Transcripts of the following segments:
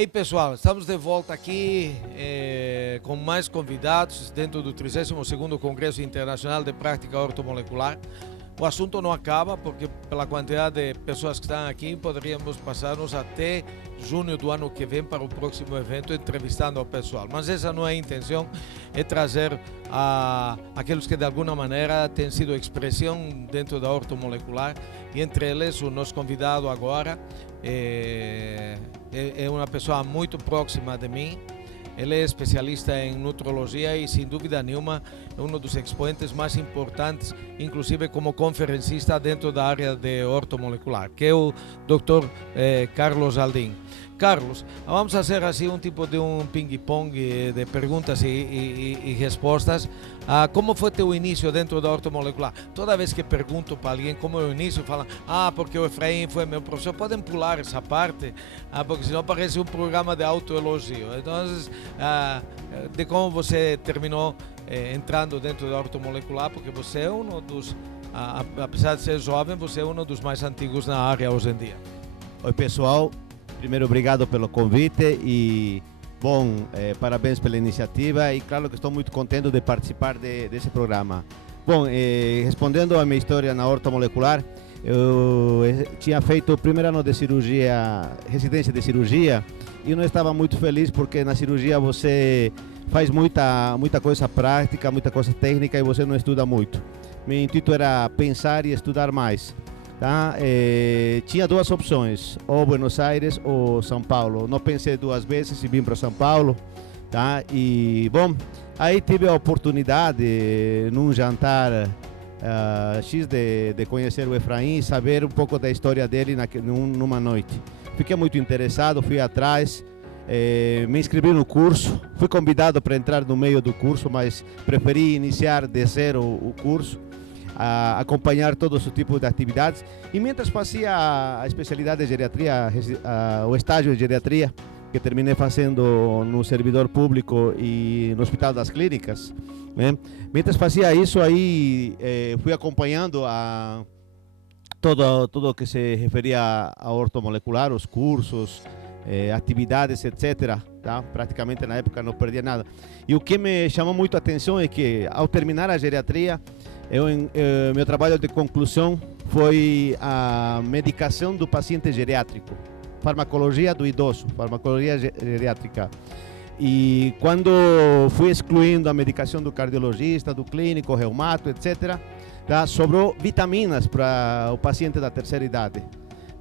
Ei pessoal, estamos de volta aqui com mais convidados dentro do 32º Congresso Internacional de Prática Ortomolecular. O assunto não acaba porque pela quantidade de pessoas que estão aqui poderíamos passar-nos até junho do ano que vem para o próximo evento entrevistando o pessoal. Mas essa não é a intenção, é trazer aqueles que de alguma maneira têm sido expressão dentro da ortomolecular e entre eles o nosso convidado agora é uma pessoa muito próxima de mim. Ele é especialista em nutrologia e, sem dúvida nenhuma, é um dos expoentes mais importantes, inclusive como conferencista dentro da área de ortomolecular, que é o Dr. Carlos Aldim. Carlos, vamos fazer assim um tipo de um ping-pong de perguntas e respostas. Como foi teu início dentro da ortomolecular? Toda vez que pergunto para alguém como é o início, falam, porque o Efraim foi meu professor. Podem pular essa parte, porque senão parece um programa de autoelogio. Então, de como você terminou entrando dentro da ortomolecular, porque você é um dos, apesar de ser jovem, você é um dos mais antigos na área hoje em dia. Oi pessoal, primeiro obrigado pelo convite e parabéns pela iniciativa e claro que estou muito contente de participar desse programa. Bom, respondendo à minha história na ortomolecular, eu tinha feito o primeiro ano de cirurgia, residência de cirurgia, e não estava muito feliz porque na cirurgia você faz muita coisa prática, muita coisa técnica e você não estuda muito. Meu intuito era pensar e estudar mais. Tá? Tinha duas opções, ou Buenos Aires ou São Paulo. Não pensei duas vezes e vim para São Paulo. Tá? E bom, aí tive a oportunidade num jantar X de conhecer o Efraim e saber um pouco da história dele numa noite. Fiquei muito interessado, fui atrás, me inscrevi no curso, fui convidado para entrar no meio do curso, mas preferi iniciar de zero o curso, acompanhar todos os tipos de atividades. E mientras fazia a especialidade de geriatria, o estágio de geriatria, que terminei fazendo no servidor público e no Hospital das Clínicas, né? Mientras fazia isso aí, fui acompanhando tudo que se referia a ortomolecular, os cursos, atividades, etc. Tá? Praticamente na época não perdia nada. E o que me chamou muito a atenção é que ao terminar a geriatria, meu trabalho de conclusão foi a medicação do paciente geriátrico, farmacologia do idoso, farmacologia geriátrica. E quando fui excluindo a medicação do cardiologista, do clínico, reumato, etc., tá, sobrou vitaminas para o paciente da terceira idade.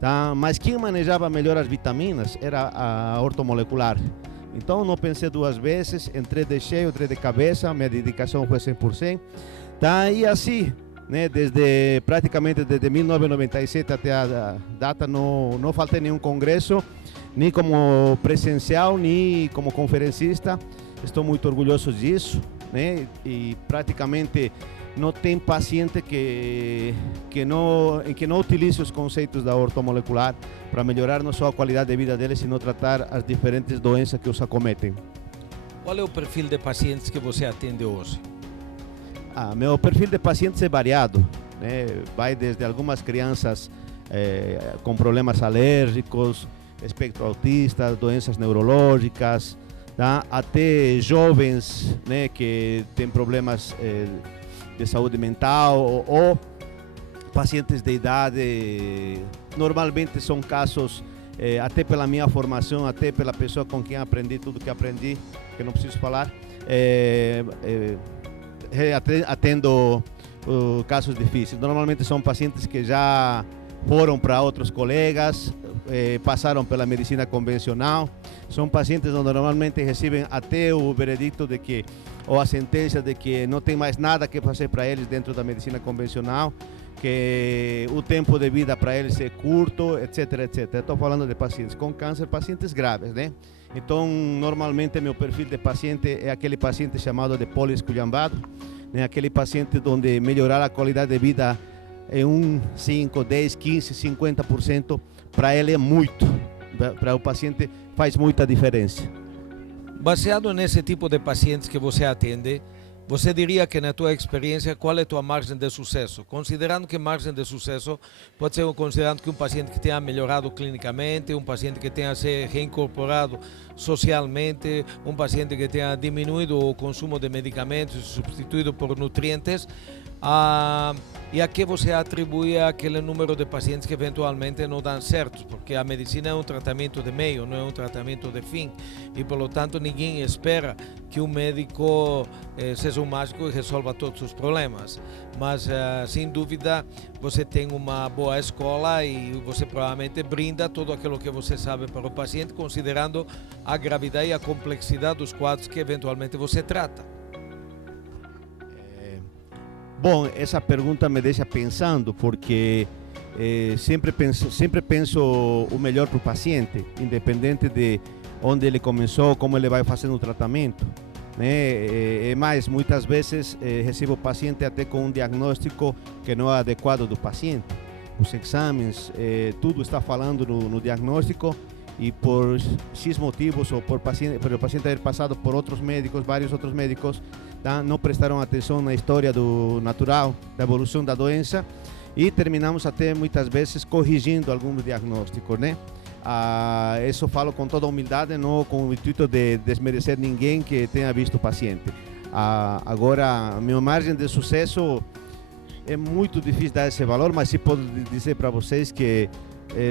Tá? Mas quem manejava melhor as vitaminas era a ortomolecular. Então não pensei duas vezes, entrei de cabeça, minha dedicação foi 100%. Tá? E assim, né, praticamente desde 1997 até a data, não faltei nenhum congresso, nem como presencial, nem como conferencista. Estou muito orgulhoso disso, né? E praticamente não tem paciente que não utilize os conceitos da ortomolecular para melhorar não só a qualidade de vida deles, sino tratar as diferentes doenças que os acometem. Qual é o perfil de pacientes que você atende hoje? Meu perfil de pacientes é variado, né? Vai desde algumas crianças com problemas alérgicos, espectro autista, doenças neurológicas, tá? Até jovens, né, que têm problemas de saúde mental ou pacientes de idade. Normalmente são casos, até pela minha formação, até pela pessoa com quem aprendi tudo que aprendi, que não preciso falar, atendo casos difíceis. Normalmente são pacientes que já foram para outros colegas, passaram pela medicina convencional. São pacientes onde normalmente recebem até o veredicto de que, ou a sentença de que não tem mais nada que fazer para eles dentro da medicina convencional, que o tempo de vida para eles é curto, etc, etc. Estou falando de pacientes com câncer, pacientes graves, né? Então, normalmente meu perfil de paciente é aquele paciente chamado de poliesculhambado, né? Aquele paciente onde melhorar a qualidade de vida em 5, 10, 15, 50%, para ele é muito. Para o paciente faz muita diferença. Baseado nesse tipo de pacientes que você atende, Você diria que na tua experiência, qual é a tua margem de sucesso? Considerando que margem de sucesso pode ser considerando que um paciente que tenha melhorado clinicamente, um paciente que tenha se reincorporado socialmente, um paciente que tenha diminuído o consumo de medicamentos e substituído por nutrientes, e a que você atribui aquele número de pacientes que eventualmente não dão certo, porque a medicina é um tratamento de meio, não é um tratamento de fim, e pelo tanto ninguém espera que o médico seja um mágico e resolva todos os problemas, mas sem dúvida você tem uma boa escola e você provavelmente brinda tudo aquilo que você sabe para o paciente, considerando a gravidade e a complexidade dos quadros que eventualmente você trata. Bom, essa pergunta me deixa pensando, porque sempre penso o melhor para o paciente, independente de onde ele começou, como ele vai fazendo o tratamento, né? Mas muitas vezes recebo o paciente até com um diagnóstico que não é adequado do paciente. Os exames, tudo está falando no diagnóstico, e por X motivos, ou por o paciente ter passado por outros médicos, vários outros médicos, tá? Não prestaram atenção na história do natural, da evolução da doença, e terminamos até muitas vezes corrigindo alguns diagnósticos, né? Isso falo com toda humildade, não com o intuito de desmerecer ninguém que tenha visto o paciente. Agora, a minha margem de sucesso é muito difícil dar esse valor, mas sim posso dizer para vocês que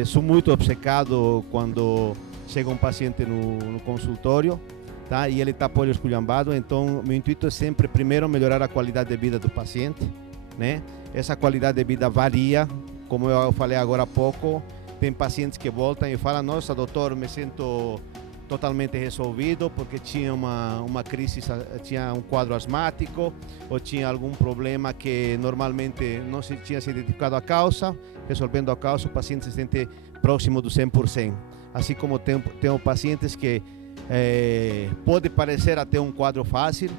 sou muito obcecado quando chega um paciente no consultório, tá? E ele está polio esculhambado, então meu intuito é sempre primeiro melhorar a qualidade de vida do paciente, né? Essa qualidade de vida varia, como eu falei agora há pouco. Tem pacientes que voltam e falam: nossa, doutor, me sinto totalmente resolvido porque tinha uma crise, tinha um quadro asmático ou tinha algum problema que normalmente não se tinha se identificado a causa. Resolvendo a causa, o paciente se sente próximo do 100%. Assim como tem pacientes que pode parecer até um quadro fácil,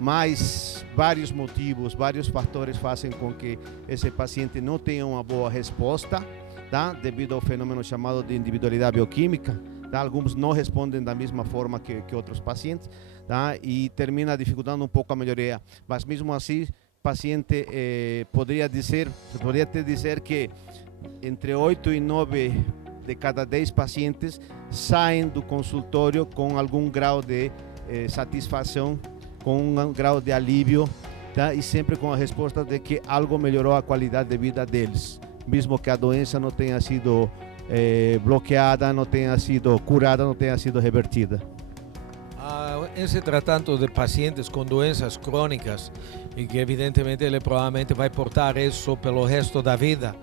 mas vários motivos, vários fatores fazem com que esse paciente não tenha uma boa resposta, tá? Devido ao fenômeno chamado de individualidade bioquímica. Tá? Alguns não respondem da mesma forma que outros pacientes, tá? E termina dificultando um pouco a melhoria. Mas mesmo assim, o paciente poderia dizer que entre 8 e 9 de cada 10 pacientes saem do consultório com algum grau de satisfação, com um grau de alívio, tá? E sempre com a resposta de que algo melhorou a qualidade de vida deles, mesmo que a doença não tenha sido bloqueada, não tenha sido curada, não tenha sido revertida. Em se tratando de pacientes com doenças crônicas e que evidentemente ele provavelmente vai portar isso pelo resto da vida,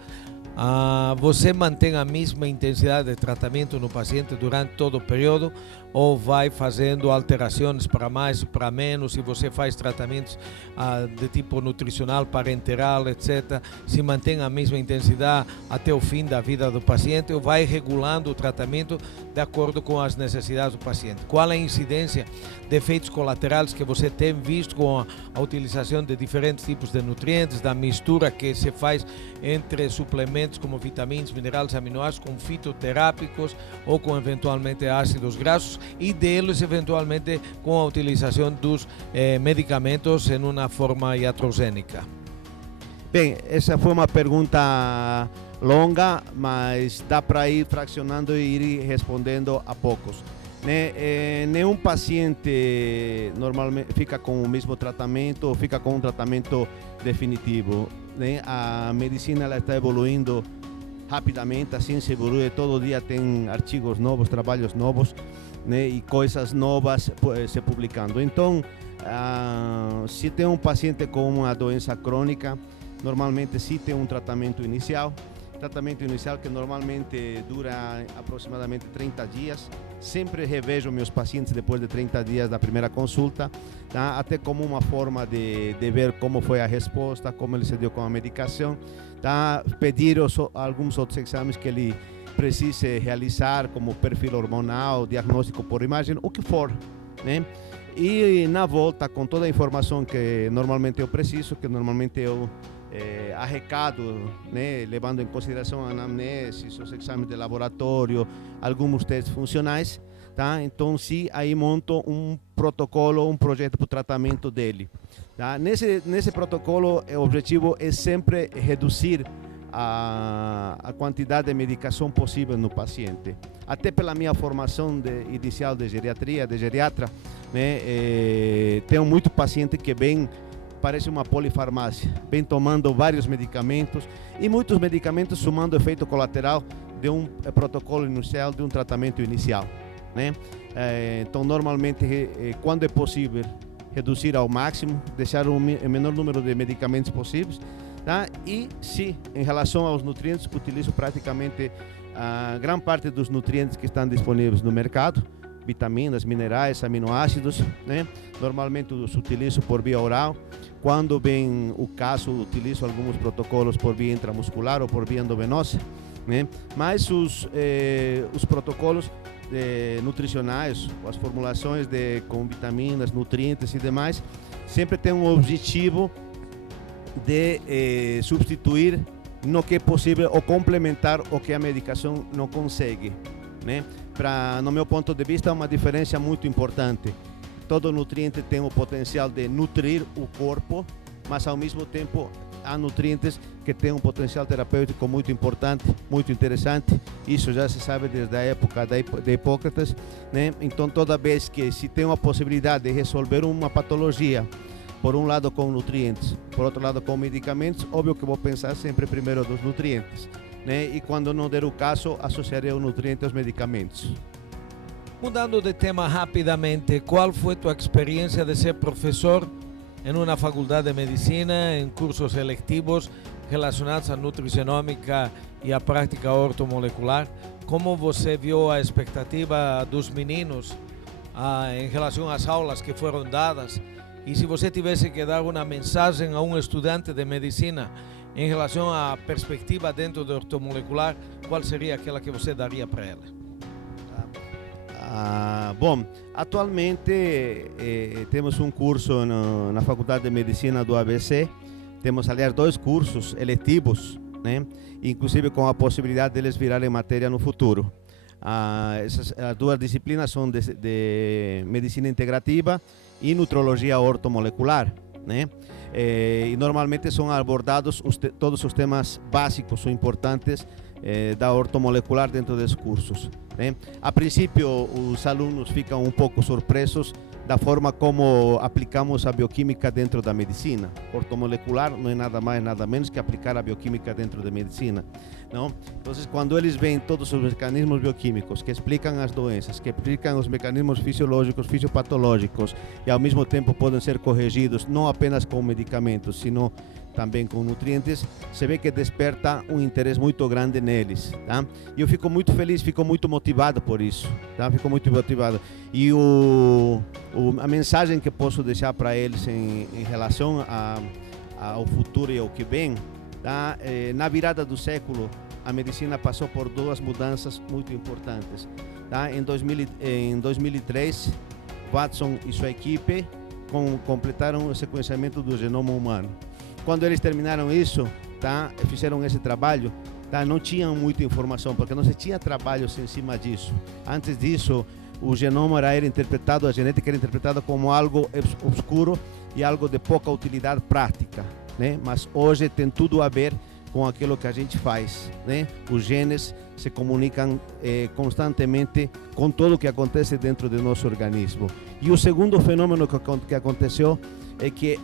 você mantém a mesma intensidade de tratamento no paciente durante todo o período ou vai fazendo alterações para mais, para menos, e você faz tratamentos de tipo nutricional, parenteral, etc. Se mantém a mesma intensidade até o fim da vida do paciente ou vai regulando o tratamento de acordo com as necessidades do paciente? Qual é a incidência de efeitos colaterais que você tem visto com a utilização de diferentes tipos de nutrientes, da mistura que se faz entre suplementos como vitaminas, minerais, aminoácidos, com fitoterápicos ou com eventualmente ácidos graxos, e deles eventualmente com a utilização dos medicamentos em uma forma iatrogênica? Bem, essa foi uma pergunta longa, mas dá para ir fracionando e ir respondendo a poucos. Nenhum paciente normalmente fica com o mesmo tratamento ou fica com um tratamento definitivo, né? A medicina ela está evoluindo rapidamente, a ciência evolui, todo dia tem artigos novos, trabalhos novos, né? E coisas novas se publicando. Então, se tem um paciente com uma doença crônica, normalmente sim tem um tratamento inicial que normalmente dura aproximadamente 30 dias. Sempre revejo meus pacientes depois de 30 dias da primeira consulta, tá? Até como uma forma de ver como foi a resposta, como ele se deu com a medicação, tá? Pedir alguns outros exames que ele precise realizar, como perfil hormonal, diagnóstico por imagem, o que for, né? E na volta, com toda a informação que normalmente eu preciso, que normalmente eu arrecado, né, levando em consideração a anamnese, os exames de laboratório, alguns testes funcionais, tá? Então, sim, aí monto um protocolo, um projeto para o tratamento dele. Tá? Nesse protocolo, o objetivo é sempre reduzir a quantidade de medicação possível no paciente. Até pela minha formação inicial de geriatria, de geriatra, né, tenho muito paciente que vem, parece uma polifarmácia, vem tomando vários medicamentos e muitos medicamentos sumando efeito colateral de um protocolo inicial, de um tratamento inicial, né? Então, normalmente, quando é possível, reduzir ao máximo, deixar o menor número de medicamentos possíveis, tá? E se, em relação aos nutrientes, utilizo praticamente a grande parte dos nutrientes que estão disponíveis no mercado, vitaminas, minerais, aminoácidos, né? Normalmente os utilizo por via oral. Quando vem o caso, utilizo alguns protocolos por via intramuscular ou por via endovenosa, né? Mas os protocolos nutricionais, as formulações com vitaminas, nutrientes e demais, sempre tem um objetivo de substituir no que é possível ou complementar o que a medicação não consegue, né? No meu ponto de vista, é uma diferença muito importante. Todo nutriente tem o potencial de nutrir o corpo, mas ao mesmo tempo há nutrientes que têm um potencial terapêutico muito importante, muito interessante. Isso já se sabe desde a época de Hipócrates, né? Então, toda vez que se tem uma possibilidade de resolver uma patologia, por um lado com nutrientes, por outro lado com medicamentos, óbvio que vou pensar sempre primeiro dos nutrientes, né? E quando não der o caso, associarei o nutriente aos medicamentos. Mudando de tema rapidamente, qual foi tua experiência de ser professor em uma faculdade de medicina, em cursos selectivos relacionados à nutricionômica e à prática ortomolecular? Como você viu a expectativa dos meninos em relação às aulas que foram dadas? E se você tivesse que dar uma mensagem a um estudante de medicina em relação à perspectiva dentro do ortomolecular, qual seria aquela que você daria para ela? Bom, atualmente temos um curso na Faculdade de Medicina do ABC. Temos, aliás, 2 cursos eletivos, né? Inclusive com a possibilidade deles virarem matéria no futuro. Essas 2 disciplinas são de Medicina Integrativa e Nutrologia Ortomolecular, né? E normalmente são abordados todos os temas básicos ou importantes da ortomolecular dentro dos cursos, né? A princípio, os alunos ficam um pouco surpresos da forma como aplicamos a bioquímica dentro da medicina. Ortomolecular não é nada mais, nada menos que aplicar a bioquímica dentro da medicina, não? Então, quando eles veem todos os mecanismos bioquímicos que explicam as doenças, que explicam os mecanismos fisiológicos, fisiopatológicos e ao mesmo tempo podem ser corrigidos não apenas com medicamentos, sino também com nutrientes, se vê que desperta um interesse muito grande neles, tá? E eu fico muito feliz, fico muito motivado por isso, tá? Fico muito motivado. E a mensagem que posso deixar para eles em relação ao futuro e ao que vem, tá? Na virada do século, a medicina passou por 2 mudanças muito importantes, tá? Em 2003, Watson e sua equipe completaram o sequenciamento do genoma humano. Quando eles terminaram isso, tá, fizeram esse trabalho, tá, não tinham muita informação, porque não se tinha trabalhos em cima disso. Antes disso, o genoma era interpretado, a genética era interpretada como algo obscuro e algo de pouca utilidade prática, né? Mas hoje tem tudo a ver com aquilo que a gente faz, né? Os genes se comunicam constantemente com tudo o que acontece dentro do nosso organismo. E o segundo fenômeno que aconteceu é que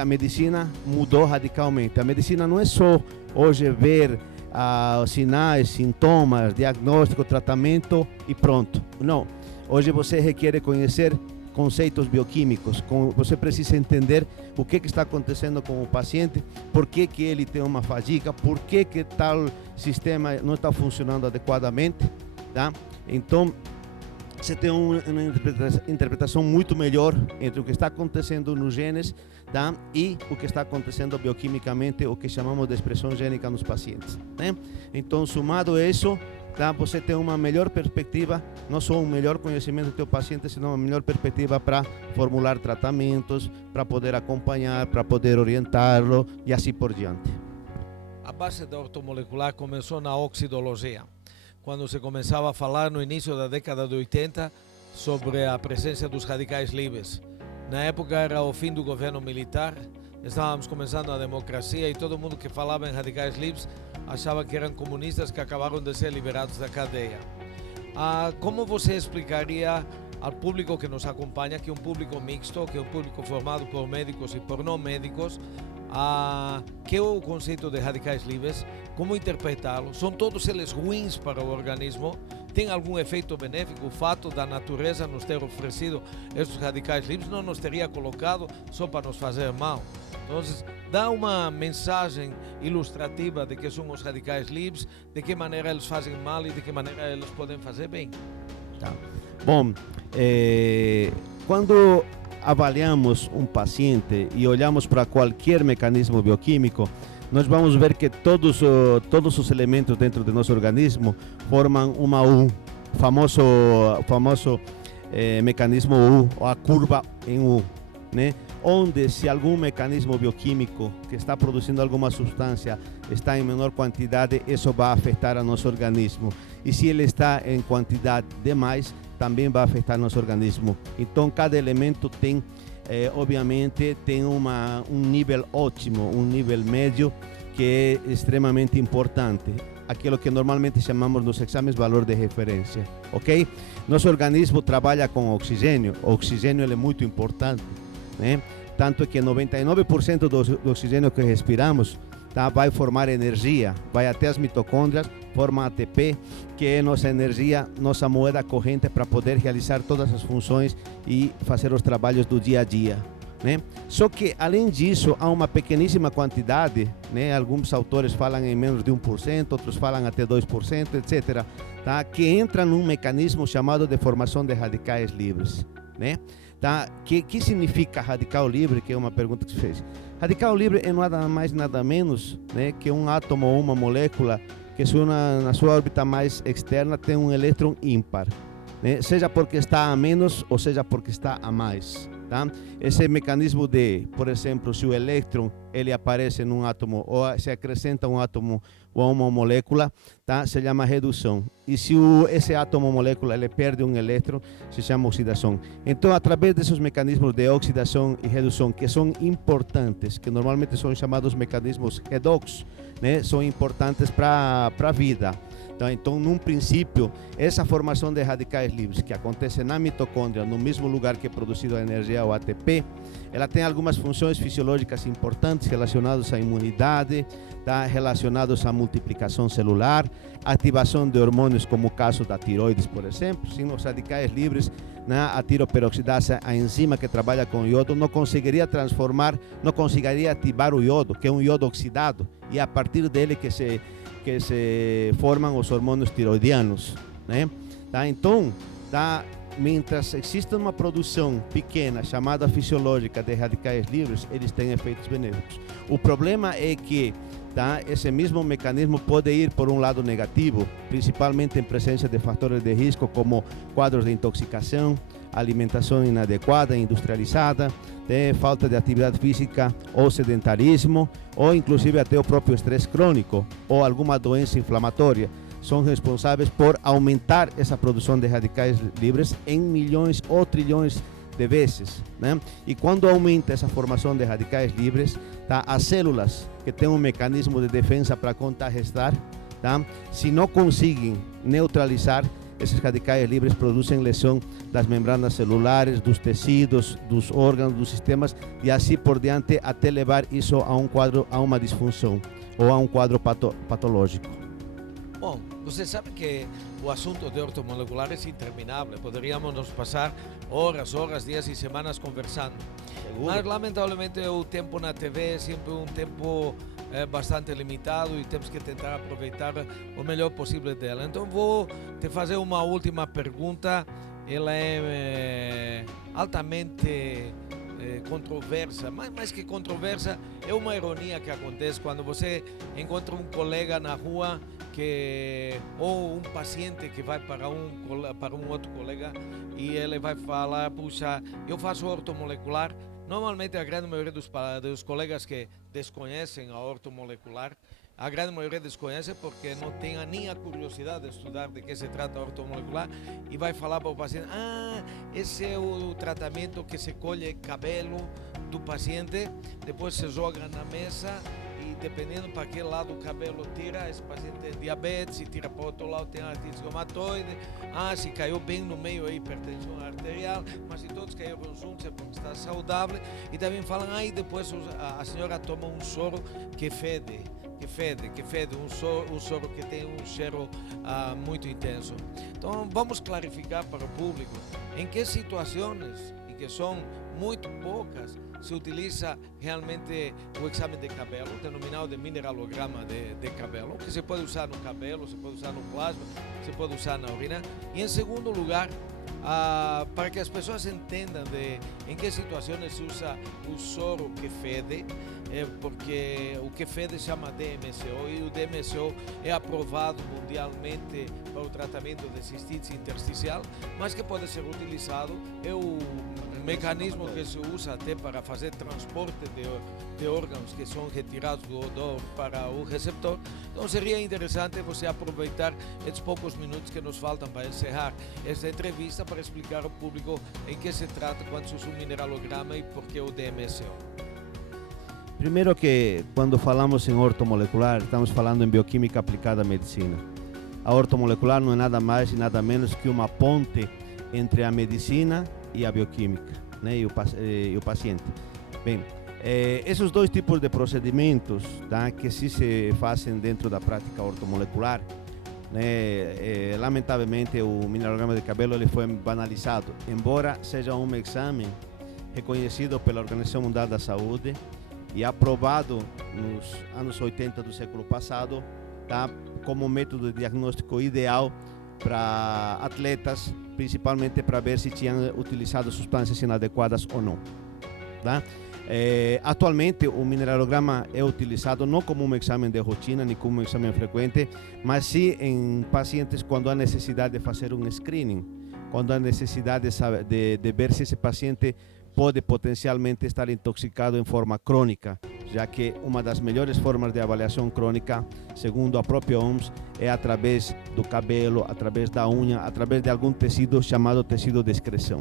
a medicina mudou radicalmente. A medicina não é só hoje ver sinais, sintomas, diagnóstico, tratamento e pronto. Não. Hoje você requer conhecer conceitos bioquímicos, você precisa entender o que está acontecendo com o paciente, por que ele tem uma fadiga, por que tal sistema não está funcionando adequadamente, tá? Então, você tem uma interpretação muito melhor entre o que está acontecendo nos genes, tá? E o que está acontecendo bioquimicamente, o que chamamos de expressão gênica nos pacientes, né? Então, somado a isso, tá? Você tem uma melhor perspectiva, não só um melhor conhecimento do teu paciente, senão uma melhor perspectiva para formular tratamentos, para poder acompanhar, para poder orientá-lo e assim por diante. A base da ortomolecular começou na oxidologia. Quando se começava a falar no início da década de 80 sobre a presença dos radicais livres. Na época era o fim do governo militar, estávamos começando a democracia e todo mundo que falava em radicais livres achava que eram comunistas que acabaram de ser liberados da cadeia. Como você explicaria ao público que nos acompanha, que é um público mixto, que é um público formado por médicos e por não médicos, que é o conceito de radicais livres, como interpretá-lo? São todos eles ruins para o organismo? Tem algum efeito benéfico? O fato da natureza nos ter oferecido estes radicais livres não nos teria colocado só para nos fazer mal? Então, dá uma mensagem ilustrativa de que são os radicais livres, de que maneira eles fazem mal e de que maneira eles podem fazer bem. Tá. Bom, quando avaliamos um paciente e olhamos para qualquer mecanismo bioquímico, nós vamos ver que todos os elementos dentro do nosso organismo formam uma U, famoso mecanismo U, ou a curva em U, né? Onde se algum mecanismo bioquímico que está produzindo alguma substância está em menor quantidade, isso vai afetar o nosso organismo. E se ele está em quantidade demais, também vai afetar nosso organismo. Então, cada elemento tem, obviamente, tem um nível ótimo, um nível médio, que é extremamente importante. Aquilo que normalmente chamamos nos exames valor de referência, ok? Nosso organismo trabalha com oxigênio. O oxigênio é muito importante, né? Tanto que 99% do oxigênio que respiramos vai formar energia, vai até as mitocôndrias, forma ATP, que é nossa energia, nossa moeda corrente para poder realizar todas as funções e fazer os trabalhos do dia a dia, né? Só que, além disso, há uma pequeníssima quantidade, né? Alguns autores falam em menos de 1%, outros falam até 2%, etc., tá? Que entra num mecanismo chamado de formação de radicais livres, né? Tá? Que significa radical livre? Que é uma pergunta que se fez. Radical livre é nada mais nada menos, né, que um átomo ou uma molécula que na sua órbita mais externa tem um elétron ímpar, né? Seja porque está a menos ou seja porque está a mais. Tá? Esse mecanismo de, por exemplo, se o elétron ele aparece num átomo ou se acrescenta um átomo ou uma molécula, tá? Se chama redução. E se esse átomo ou molécula ele perde um elétron, se chama oxidação. Então, através desses mecanismos de oxidação e redução, que são importantes, que normalmente são chamados mecanismos redox, né? São importantes para a vida. Então, num princípio, essa formação de radicais livres que acontece na mitocôndria, no mesmo lugar que é produzido a energia, o ATP, ela tem algumas funções fisiológicas importantes relacionadas à imunidade, tá? Relacionadas à multiplicação celular, ativação de hormônios, como o caso da tiroides, por exemplo. Sem os radicais livres, né, a tiroperoxidase, a enzima que trabalha com iodo, não conseguiria ativar o iodo, que é um iodo oxidado, e é a partir dele que se formam os hormônios tiroidianos, né? Tá? Então, mientras existe uma produção pequena chamada fisiológica de radicais livres, eles têm efeitos benéficos. O problema é que esse mesmo mecanismo pode ir por um lado negativo, principalmente em presença de fatores de risco como quadros de intoxicação, alimentação inadequada, industrializada, falta de atividade física ou sedentarismo, ou inclusive até o próprio estresse crônico ou alguma doença inflamatória. São responsáveis por aumentar essa produção de radicais livres em milhões ou trilhões de vezes, né? E quando aumenta essa formação de radicais livres, as células que têm um mecanismo de defesa para contrarrestar, se não conseguem neutralizar, esses radicais livres produzem lesão das membranas celulares, dos tecidos, dos órgãos, dos sistemas e assim por diante, até levar isso a uma disfunção ou a um quadro patológico. Bom, você sabe que o assunto de ortomolecular é interminável. Poderíamos nos passar horas, dias e semanas conversando. Seguro. Mas, lamentavelmente, o tempo na TV é sempre um tempo bastante limitado e temos que tentar aproveitar o melhor possível dela. Então, vou te fazer uma última pergunta. Ela é altamente controversa, mais que controversa, é uma ironia que acontece quando você encontra um colega na rua ou um paciente que vai para um outro colega e ele vai falar, puxa, eu faço ortomolecular. Normalmente a grande maioria dos colegas que desconhecem a ortomolecular a grande maioria desconhece porque não tem nem a curiosidade de estudar de que se trata a ortomolecular e vai falar para o paciente, esse é o tratamento que se colhe cabelo do paciente, depois se joga na mesa e dependendo para que lado o cabelo tira, esse paciente tem diabetes, se tira para o outro lado tem artrite reumatoide, se caiu bem no meio é hipertensão arterial, mas se todos caíram juntos é porque está saudável. E também falam, e depois a senhora toma um soro que fede, um soro que tem um cheiro muito intenso. Então vamos clarificar para o público em que situações, e que são muito poucas, se utiliza realmente o exame de cabelo, denominado de mineralograma de cabelo, que se pode usar no cabelo, se pode usar no plasma, se pode usar na urina. E em segundo lugar, para que as pessoas entendam em que situações se usa o soro que fede, porque o que fede se chama DMSO e o DMSO é aprovado mundialmente para o tratamento de cistite intersticial, mas que pode ser utilizado, é o mecanismo que se usa até para fazer transporte de órgãos que são retirados do odor para o receptor. Então seria interessante você aproveitar esses poucos minutos que nos faltam para encerrar esta entrevista para explicar ao público em que se trata quando se usa um mineralograma e por que o DMSO. Primeiro que quando falamos em ortomolecular, estamos falando em bioquímica aplicada à medicina. A ortomolecular não é nada mais e nada menos que uma ponte entre a medicina e a bioquímica, né, e o paciente. Bem, esses dois tipos de procedimentos, tá, que se fazem dentro da prática ortomolecular, né, lamentavelmente o mineralograma de cabelo ele foi banalizado, embora seja um exame reconhecido pela Organização Mundial da Saúde e aprovado nos anos 80 do século passado, tá, como método de diagnóstico ideal para atletas, principalmente para ver se tinham utilizado substâncias inadequadas ou não. Tá? Atualmente o mineralograma é utilizado não como um exame de rotina nem como um exame frequente, mas sim em pacientes quando há necessidade de fazer um screening, quando há necessidade de ver se esse paciente pode potencialmente estar intoxicado em forma crônica, já que uma das melhores formas de avaliação crônica, segundo a própria OMS, é através do cabelo, através da unha, através de algum tecido chamado tecido de excreção.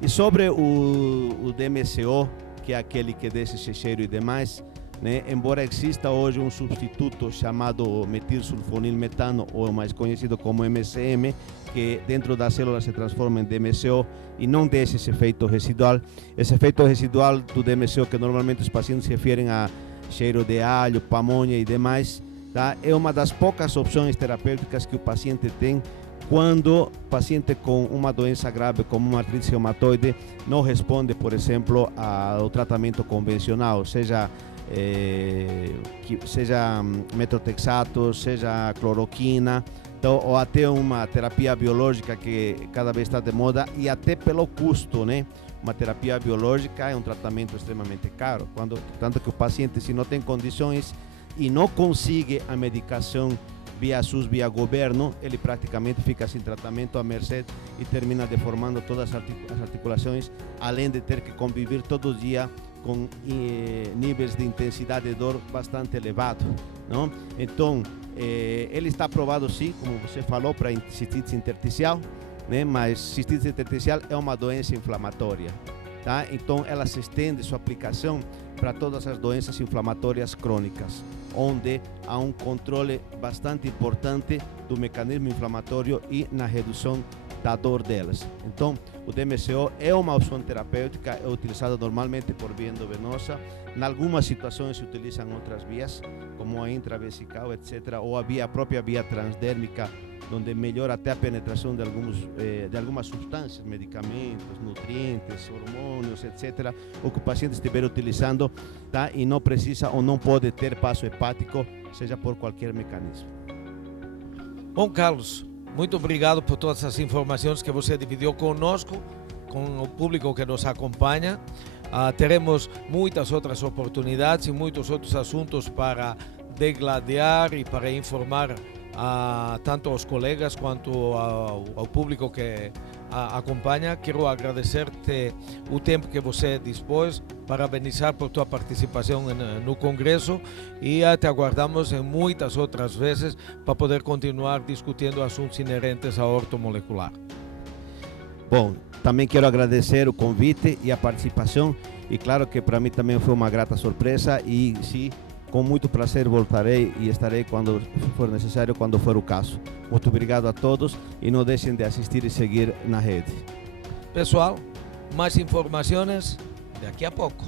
E sobre o DMSO, que é aquele que deixa esse cheiro e demais, né, embora exista hoje um substituto chamado metilsulfonilmetano, ou mais conhecido como MSM, que dentro da célula se transforma em DMSO e não deixa esse efeito residual. Esse efeito residual do DMSO, que normalmente os pacientes se referem a cheiro de alho, pamonha e demais, tá, é uma das poucas opções terapêuticas que o paciente tem quando o paciente com uma doença grave como uma artrite reumatoide não responde, por exemplo, ao tratamento convencional, seja metotrexato, seja cloroquina, então, ou até uma terapia biológica que cada vez está de moda, e até pelo custo, né? Uma terapia biológica é um tratamento extremamente caro, tanto que o paciente, se não tem condições e não consegue a medicação via SUS, via governo, ele praticamente fica sem tratamento à mercê e termina deformando todas as articulações, além de ter que conviver todo dia com níveis de intensidade de dor bastante elevado, não? Então, ele está aprovado sim, como você falou, para cistite intersticial, né? Mas cistite intersticial é uma doença inflamatória, tá? Então ela se estende sua aplicação para todas as doenças inflamatórias crônicas, onde há um controle bastante importante do mecanismo inflamatório e na redução da dor delas. Então, o DMSO é uma opção terapêutica, é utilizado normalmente por via endovenosa. Em algumas situações se utilizam outras vias, como a intravesical, etc., ou a própria via transdérmica, onde melhora até a penetração de algumas substâncias, medicamentos, nutrientes, hormônios, etc., o que o paciente estiver utilizando, tá? E não precisa ou não pode ter passo hepático, seja por qualquer mecanismo. Bom, Carlos, muito obrigado por todas as informações que você dividiu conosco, com o público que nos acompanha. Teremos muitas outras oportunidades e muitos outros assuntos para degladiar e para informar tanto aos colegas quanto ao público que acompanha. Quero agradecer-te o tempo que você dispôs, parabenizar por tua participação no Congresso e te aguardamos em muitas outras vezes para poder continuar discutindo assuntos inerentes à ortomolecular. Bom, também quero agradecer o convite e a participação e claro que para mim também foi uma grata surpresa e sim, com muito prazer voltarei e estarei quando for necessário, quando for o caso. Muito obrigado a todos e não deixem de assistir e seguir na rede. Pessoal, mais informações daqui a pouco.